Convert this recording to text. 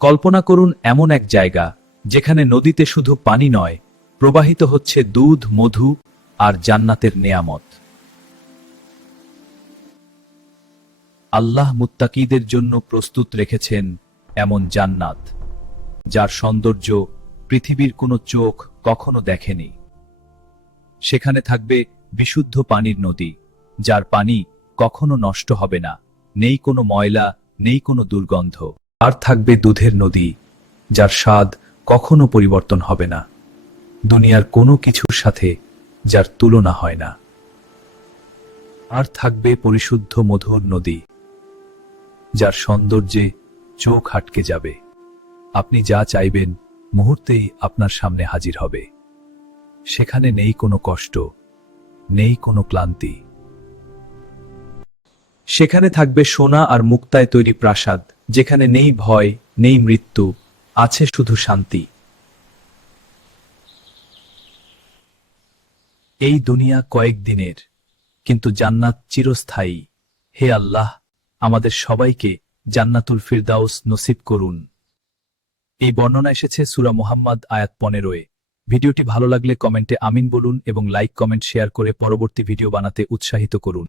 কল্পনা করুন এমন এক জায়গা যেখানে নদীতে শুধু পানি নয়, প্রবাহিত হচ্ছে দুধ, মধু আর জান্নাতের নেয়ামত। আল্লাহ মুত্তাকিদের জন্য প্রস্তুত রেখেছেন এমন জান্নাত, যার সৌন্দর্য পৃথিবীর কোনো চোখ কখনো দেখেনি। সেখানে থাকবে বিশুদ্ধ পানির নদী, যার পানি কখনো নষ্ট হবে না, নেই কোনো ময়লা, নেই কোনো দুর্গন্ধ। আর থাকবে দুধের নদী, যার স্বাদ কখনো পরিবর্তন হবে না, দুনিয়ার কোনো কিছুর সাথে যার তুলনা হয় না। আর থাকবে পরিশুদ্ধ মধুর নদী, যার সৌন্দর্যে চোখ আটকে যাবে। আপনি যা চাইবেন মুহূর্তেই আপনার সামনে হাজির হবে। সেখানে নেই কোনো কষ্ট, নেই কোনো ক্লান্তি। সেখানে থাকবে সোনা আর মুক্তায় তৈরি প্রাসাদ, যেখানে নেই ভয়, নেই মৃত্যু, আছে শুধু শান্তি। এই দুনিয়া কয়েকদিনের, কিন্তু জান্নাত চিরস্থায়ী। হে আল্লাহ, আমাদের সবাইকে জান্নাতুল ফিরদাউস নসিব করুন। এই বর্ণনা এসেছে সূরা মুহাম্মদ আয়াত 15-এ। ভিডিওটি ভালো লাগলে কমেন্টে আমিন বলুন এবং লাইক, কমেন্ট, শেয়ার করে পরবর্তী ভিডিও বানাতে উৎসাহিত করুন।